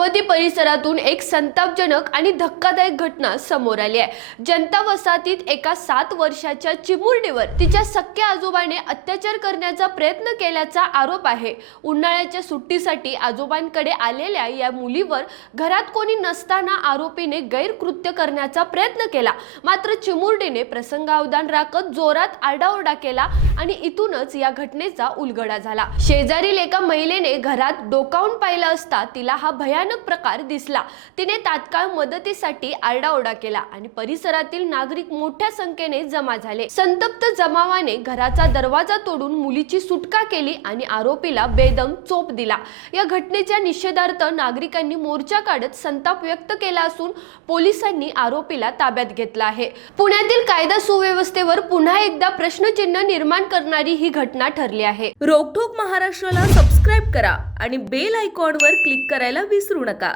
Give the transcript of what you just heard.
भगवती परिसरातून एक संतापजनक आणि धक्कादायक घटना समोर आली आहे। जनता वसाहतीत एका 7 वर्षाच्या चिमुरडीवर तिच्या सख्ख्या आजोबाने अत्याचार करण्याचा प्रयत्न केल्याचा आरोप आहे। उन्हाळ्याच्या सुट्टीसाठी आजोबांकडे आलेल्या या मुलीवर घरात कोणी नसताना आरोपीने गैरकृत्य करण्याचा प्रयत्न केला, मात्र चिमुरडीने प्रसंगावधान राखत जोरात आरडाओरडा केला आणि इथूनच या घटनेचा उलगडा झाला। शेजारील एका महिलेने घरात डोकावून पाहिलं असता तिला हा भयानक प्रकार दिसला। तिने तात्काळ मदतीसाठी आरडाओरडा केला आणि परिसरातील नागरिक मोठ्या संख्येने जमा झाले। संतप्त जमावाने घराचा दरवाजा तोडून मुलीची सुटका केली आणि आरोपीला बेदम चोप दिला। या घटनेच्या निषेधार्थ नागरिकांनी मोर्चा काढत संताप व्यक्त केला असून पोलिसांनी आरोपीला ताब्यात घेतला आहे। पुण्यातील कायदा सुव्यवस्थेवर पुन्हा एकदा प्रश्नचिन्ह निर्माण करणारी ही घटना ठरली आहे। रोकठोक महाराष्ट्राला सबस्क्राइब करा आणि बेल आयकॉनवर क्लिक करायला विसरू नका।